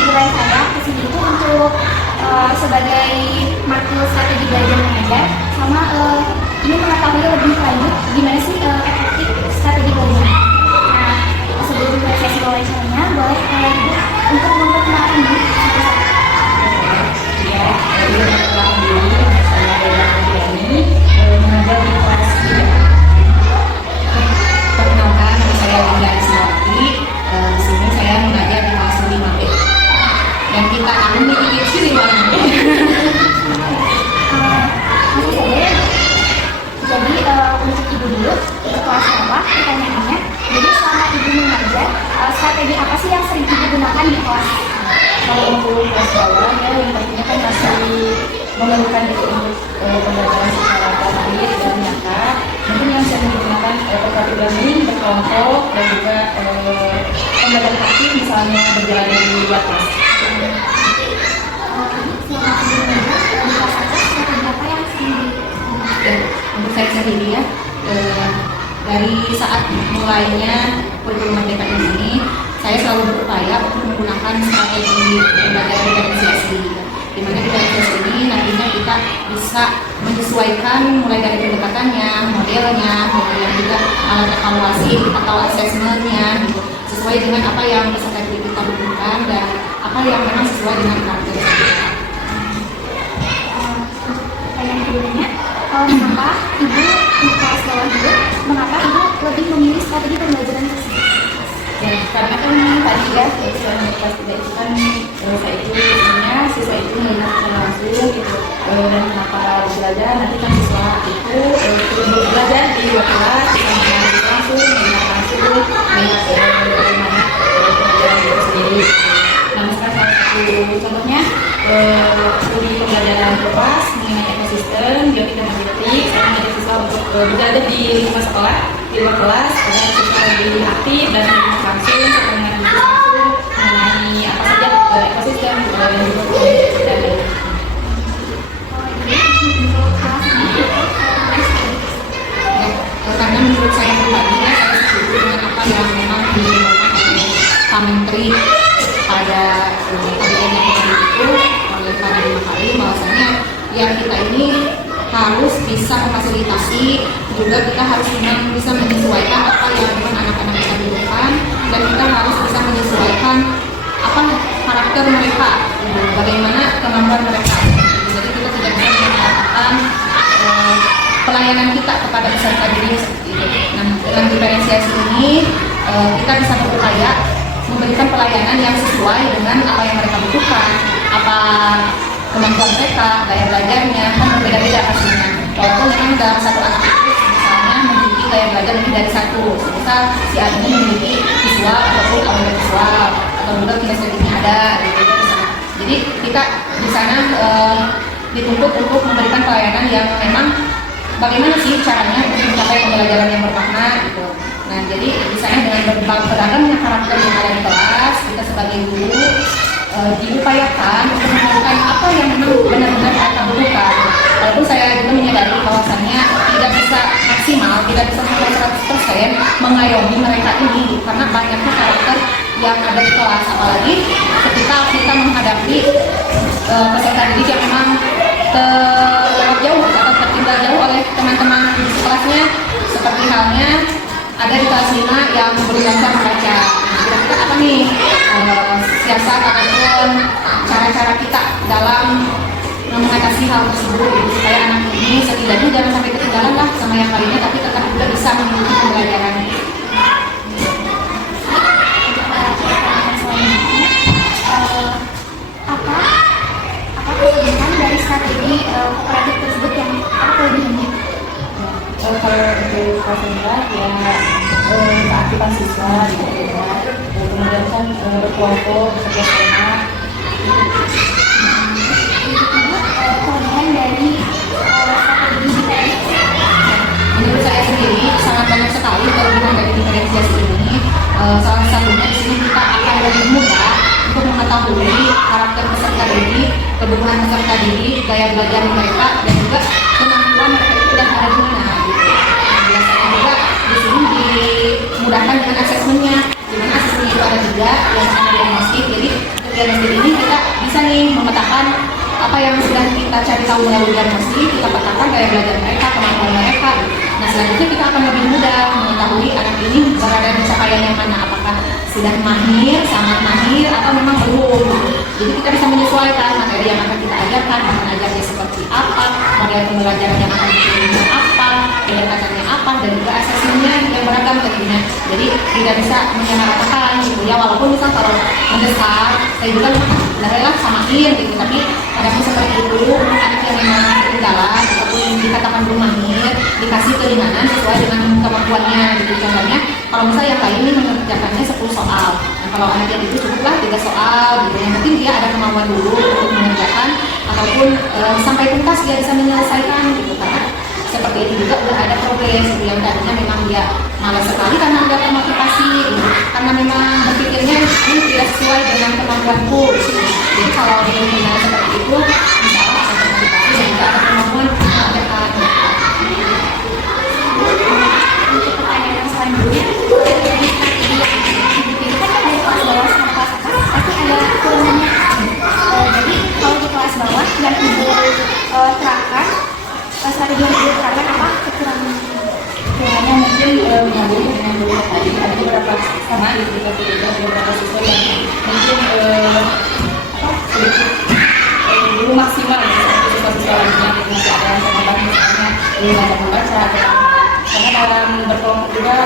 liburan saya ke sini itu untuk sebagai matkul strategi belajar mengajar, sama ini mengetahui lebih lanjut gimana sih efektif strategi belajar. Nah, sebelum sesi wawancaranya, boleh Ibu untuk memperkenalkan diri. Ya, perkenalkan diri, saya Dela Fitriani, mengajar di kelas 3. Perkenalkan, nama saya Linda Ismawati. Di sini saya mengajar di kelas 5B. Dan kita akan memiliki 5B. Masih saja. Jadi untuk Ibu dulu, untuk kelas berapa pertanyaannya. Jadi selama Ibu mengajar, strategi apa sih yang sering Ibu gunakan di kelas? Kalau untuk kelas bawah, ya yang pastinya kan masih memerlukan diri untuk pembelajaran secara konkret dan nyata. Mungkin yang sering digunakan perpadu learning, berkelompok, dan juga pembelajaran aktif, misalnya berjalan di luar kelas. Dan untuk saya sendiri ya, dari saat mulainya kurikulum Merdeka ini, saya selalu berupaya untuk menggunakan strategi pembelajaran diferensiasi, di mana diferensiasi ini nantinya kita bisa menyesuaikan mulai dari pendekatannya, modelnya, kemudian juga alat evaluasi atau asesmennya, gitu, sesuai dengan apa yang peserta didik kita butuhkan dan apa yang memang sesuai dengan karakter kita. Pertanyaan keduanya, mengapa Ibu di kelas bawah dulu, mengapa Ibu lebih memilih strategi pembelajaran tersebut? Ya, karena kan tadi ya, selama kelas 3 itu kan saya itu sebenarnya siswa itu melihat secara langsung gitu, dan kenapa belajar nanti kan siswa itu belajar di luar kelas, kita melihat langsung, melihat bagaimana pembelajaran itu sendiri. Nah, misalkan salah satu contohnya studi pembelajaran kelas mengenai ekosistem, juga kita mengerti, saya mengajak siswa untuk belajar di lingkungan sekolah, di luar kelas, agar siswa lebih aktif dan langsung mengenai apa saja ekosistem dan karena menurut saya pribadi saya setuju dengan apa yang memang dilakukan oleh Pak Menteri pada kajian yang kemarin itu oleh Pak Nadiem Makarim, bahwasanya yang kita ini harus bisa memfasilitasi, juga kita harus bisa menyesuaikan apa yang memang anak-anak kita butuhkan, dan kita harus bisa menyesuaikan apa karakter mereka, bagaimana kemampuan mereka. Jadi kita tidak bisa mengatakan pelayanan kita kepada peserta didik seperti itu. Nah, dengan diferensiasi ini kita bisa berupaya memberikan pelayanan yang sesuai dengan apa yang mereka butuhkan, apa kemampuan mereka, gaya belajarnya kan berbeda-beda pastinya. Walaupun memang dalam satu anak itu misalnya memiliki gaya belajar lebih dari satu, misal si A ini memiliki visual ataupun audio visual, atau juga kinestetiknya ada, gitu. Jadi kita di sana dituntut untuk memberikan pelayanan yang memang bagaimana sih caranya untuk mencapai pembelajaran yang bermakna, gitu. Nah, jadi di sana dengan beragamnya karakter yang ada di kelas, kita sebagai guru diupayakan untuk melakukan apa yang memang benar-benar mereka butuhkan. Walaupun saya juga menyadari bahwasannya tidak bisa maksimal, tidak bisa sampai 100% mengayomi mereka ini, karena banyaknya karakter yang ada di kelas, apalagi ketika kita menghadapi peserta didik yang memang terlewat jauh atau tertinggal jauh oleh teman-teman di kelasnya, seperti halnya ada di kelas 5 yang belum bisa membaca. Kira-kira apa nih siasat ataupun cara-cara kita dalam mengatasi hal tersebut, supaya anak ini setidaknya jangan sampai ketinggalan lah sama yang lainnya, tapi tetap juga bisa mengikuti pembelajaran. Apa kelebihan dari strategi kooperatif tersebut, yang apa kelebihannya? Kalau untuk fasilitas ya keaktifan siswa di kelas, kemudian kan berkelompok, bekerja sama. Kelebihan dari strategi diferensiasi. Menurut saya sendiri sangat banyak sekali kelebihan dari diferensiasi ini. Salah satunya di sini kita akan lebih mudah untuk mengetahui karakter peserta didik, kebutuhan peserta didik, gaya belajar mereka, dan juga kemampuan mereka itu sudah ada di mana. Biasanya juga di sini dimudahkan dengan asesmennya, di mana asesmennya itu ada 3, yang pertama diagnostik. Jadi SD ini kita bisa nih memetakan apa yang sudah kita cari tahu melalui diagnosis, kita petakan gaya belajar mereka, kemampuan mereka. Nah selanjutnya kita akan lebih mudah mengetahui anak ini berada di capaian yang mana, apakah sudah mahir, sangat mahir, atau memang belum. Jadi kita bisa menyesuaikan materi yang akan kita ajarkan, mengajarnya seperti apa, model pembelajaran yang akan dipilih apa, pendekatannya apa, dan juga asesmennya yang beragam tentunya. Jadi tidak bisa menyamaratakan gitu ya, walaupun misal kalau mendesak, saya juga lah samain gitu, tapi kadang seperti itu anak yang memang ketinggalan ataupun dikatakan belum mahir dikasih keringanan sesuai dengan kemampuannya gitu. Contohnya kalau misalnya yang lain ini mengerjakannya 10 soal, nah kalau anak yang itu cukuplah 3 soal gitu, yang penting dia ada kemampuan dulu untuk mengerjakan ataupun sampai tuntas dia bisa menyelesaikan gitu. Karena seperti itu juga udah ada progres gitu, yang tadinya memang dia malas sekali karena ada motivasi gitu, karena memang berpikirnya ini tidak sesuai dengan kemampuanku gitu. Jadi kalau dia mengenal seperti itu, insya Allah akan termotivasi dan juga ada kemampuan mengerjakan. Untuk pertanyaan yang selanjutnya, dari strategi yang dipilihkan kan dari kelas bawah sama kelas atas pasti ada turunannya. Jadi kalau di kelas bawah yang ibu terangkan, strategi yang ibu terangkan apa kekurangan? Kekurangannya mungkin menyambung dengan dulu tadi, ada beberapa sama di kita tidak beberapa siswa yang mungkin sedikit belum maksimal seperti siswa-siswa lainnya gitu, masih ada yang terlambat misalnya belum banyak membaca karena dalam berkelompok juga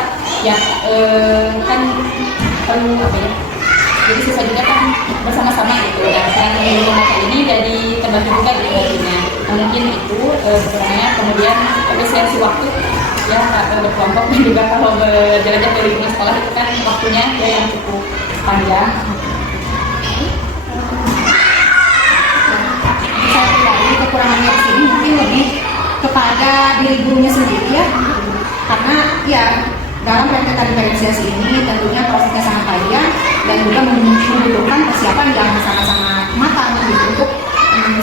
ya kan perlu apa ya, jadi siswa juga kan bersama-sama gitu ya, dan membaca ini jadi terbagi juga gitu baginya. Nah, mungkin itu sebenarnya. Kemudian efisiensi waktu ya berkelompok, dan juga kalau berjalan-jalan dari lingkungan sekolah itu kan waktunya ya yang cukup panjang. Saya pribadi kekurangannya di sini mungkin lebih kepada diri gurunya sendiri ya, karena ya dalam rentetan diferensiasi ini tentunya prosesnya sangat panjang dan juga membutuhkan persiapan yang sangat-sangat matang gitu untuk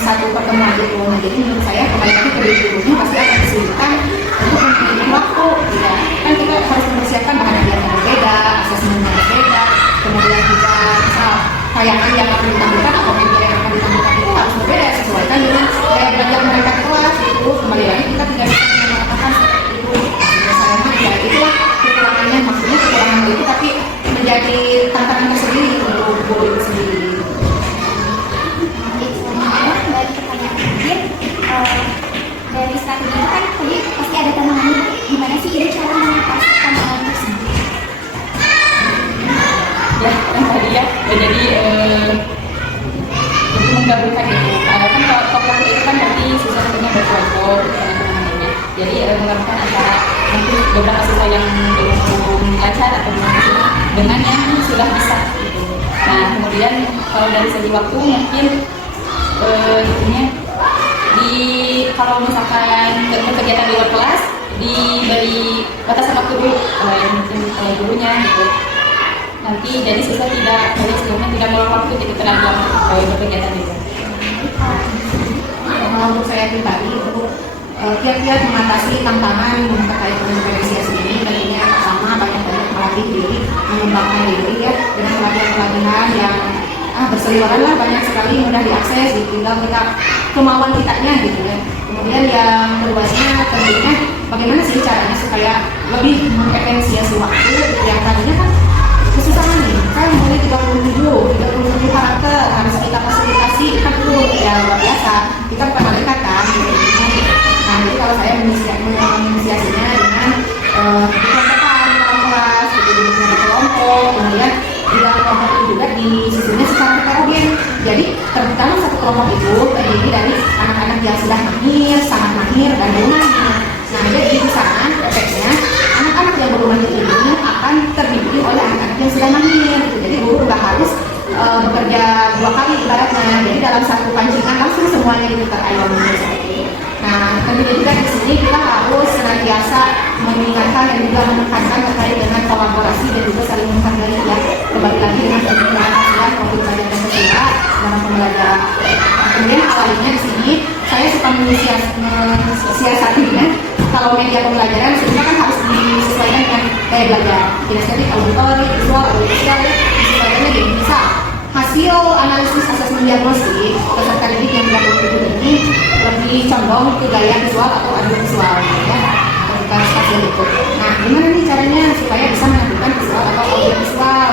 satu pertemuan itu. Nah, jadi menurut saya kembali lagi ke diri gurunya pasti akan kesulitan untuk memiliki waktu ya. Kan kita harus mempersiapkan bahan ajar yang berbeda, asesmen yang berbeda, kemudian juga misal tayangan yang akan ditampilkan atau media yang akan ditampilkan itu harus berbeda sesuaikan dengan gaya belajar mereka di kelas itu. Kembali lagi kita tidak bisa mengatakan seperti itu. Sayangnya ya itulah kekurangannya, maksudnya kekurangan itu tapi menjadi tantangan tersendiri untuk guru itu sendiri. Dari pertanyaan terakhir, dari strategi itu kan tadi pasti ada tantangannya. Gimana sih ibu cara mengatasi tantangan tersebut? Ya yang tadi ya, jadi untuk menggabungkan itu kan kalau pelaku itu kan berarti siswa tentunya berkelompok teman-temannya, jadi menggabungkan antara mungkin beberapa siswa yang belum lancar atau belum bisa dengan yang sudah bisa gitu. Nah kemudian kalau dari segi waktu mungkin itunya kalau misalkan kegiatan di luar kelas diberi batasan waktu dulu mungkin oleh gurunya gitu. Nanti jadi siswa tidak meluangkan waktu ketika dalam berkegiatan itu. Menurut saya pribadi untuk kiat-kiat mengatasi tantangan terkait dengan diferensiasi ini tentunya pertama banyak-banyak melatih diri, mengembangkan diri ya dengan pelatihan-pelatihan yang berseliweran lah, banyak sekali mudah diakses, tinggal kita kemauan kitanya gitu ya. Kemudian yang keduanya tentunya bagaimana sih caranya supaya lebih mengefisiensi waktu yang tadinya kan kesusahan nih, kan mulai 37 karakter harus kita fasilitasi, kan itu ya luar biasa, kita bukan malaikat kan gitu. Nah jadi kalau saya menginisiasinya dengan kelompok dalam kelas, gitu, duduknya berkelompok, kemudian di dalam kelompok itu juga disusunnya secara heterogen. Jadi dalam satu kelompok itu terdiri dari anak-anak yang sudah mahir, sangat mahir, dan belum mahir. Nah jadi di sana efeknya anak-anak yang belum mahir ini akan terbimbing oleh anak-anak yang sudah mahir. Jadi guru nggak harus bekerja 2 kali ibaratnya. Jadi dalam satu pancingan langsung semuanya diputar ayamnya seperti itu. Nah tentunya juga di sini kita harus senantiasa mengingatkan dan juga menekankan terkait dengan kolaborasi dan juga saling menghargai ya. Kembali lagi dengan keberhasilan untuk belajar dan siswa dalam pembelajaran. Kemudian awalnya di sini saya suka mensiasatinya. Kalau media pembelajaran sebenarnya kan harus disesuaikan dengan gaya belajar. Kinestetik, auditorik, visual, audiovisual, disesuaikannya jadi bisa hasil analisis asesmen diagnostik peserta didik yang dilakukan ini lebih condong ke gaya visual atau audiovisual ya, bukan hasil itu. Nah, gimana nih caranya supaya bisa menentukan visual atau audiovisual?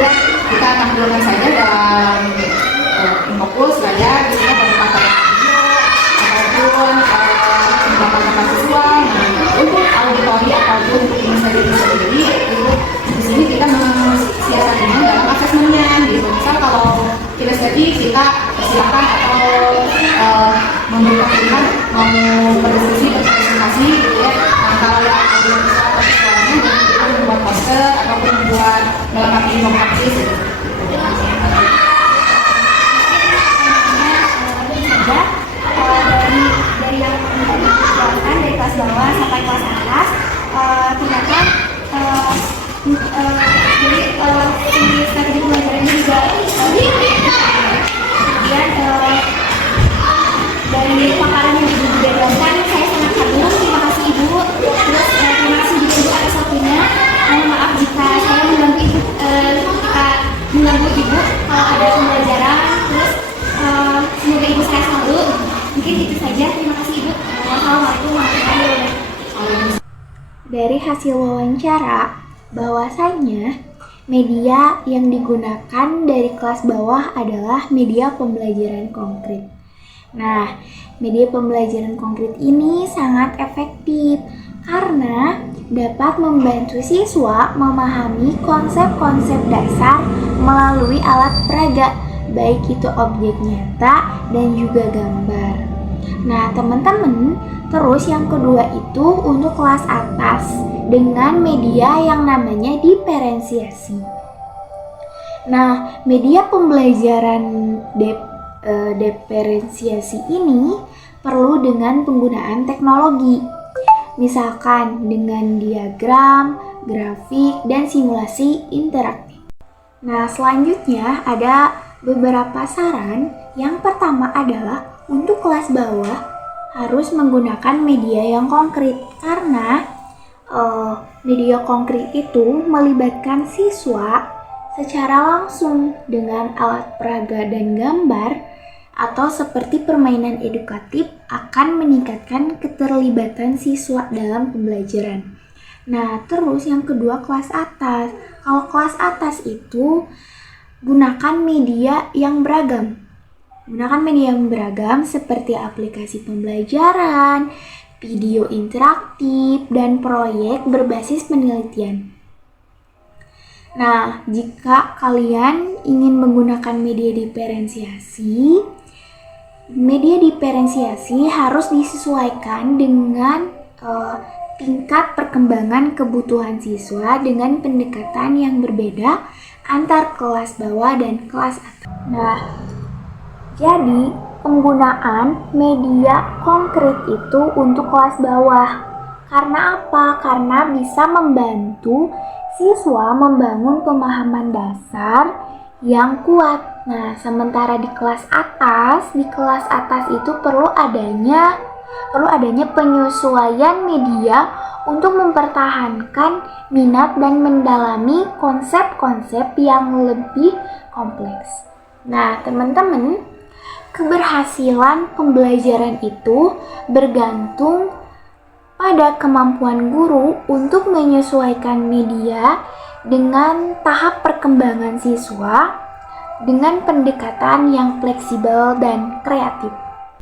Udah kita tampilkan saja dalam fokus gaya, misalnya pendekatan video ataupun pendekatan visual. Nah, untuk auditori ataupun untuk ini sendiri itu di sini kita mensiasatinya dalam asesmennya gitu. Misal kalau kita jadi kita silakan atau memberikan pilihan mau berdiskusi berpresentasi gitu ya. Nah, kalau yang audiovisual atau visualnya kita membuat poster ataupun membuat melengkapi infografis gitu. Dari yang dijelaskan dari kelas bawah sampai kelas atas, tindakan jadi si strategi pembelajaran ini juga kemudian dari paparan yang Ibu berikan saya sangat kagum, terima kasih Ibu. Terus terima kasih juga Ibu atas waktunya. Mohon maaf jika saya mengganggu Ibu kalau ada pembelajaran. Terus semoga Ibu sehat selalu. Mungkin itu saja. Terima kasih Ibu. Wassalamualaikum warahmatullahi wabarakatuh. Dari hasil wawancara, bahwasanya media yang digunakan dari kelas bawah adalah media pembelajaran konkret. Nah, media pembelajaran konkret ini sangat efektif karena dapat membantu siswa memahami konsep-konsep dasar melalui alat peraga, baik itu objek nyata dan juga gambar. Nah, teman-teman, terus yang kedua itu untuk kelas atas dengan media yang namanya diferensiasi. Nah, media pembelajaran diferensiasi ini perlu dengan penggunaan teknologi. Misalkan dengan diagram, grafik, dan simulasi interaktif. Nah, selanjutnya ada beberapa saran. Yang pertama adalah untuk kelas bawah harus menggunakan media yang konkret karena media konkret itu melibatkan siswa secara langsung dengan alat peraga dan gambar atau seperti permainan edukatif akan meningkatkan keterlibatan siswa dalam pembelajaran. Nah, terus yang kedua kelas atas. Kalau kelas atas itu gunakan media yang beragam. Gunakan media yang beragam seperti aplikasi pembelajaran, video interaktif, dan proyek berbasis penelitian. Nah, jika kalian ingin menggunakan media diferensiasi harus disesuaikan dengan tingkat perkembangan kebutuhan siswa dengan pendekatan yang berbeda antar kelas bawah dan kelas atas. Nah, jadi penggunaan media konkret itu untuk kelas bawah. Karena apa? Karena bisa membantu siswa membangun pemahaman dasar yang kuat. Nah, sementara di kelas atas itu perlu adanya penyesuaian media untuk mempertahankan minat dan mendalami konsep-konsep yang lebih kompleks. Nah, teman-teman, keberhasilan pembelajaran itu bergantung pada kemampuan guru untuk menyesuaikan media dengan tahap perkembangan siswa dengan pendekatan yang fleksibel dan kreatif.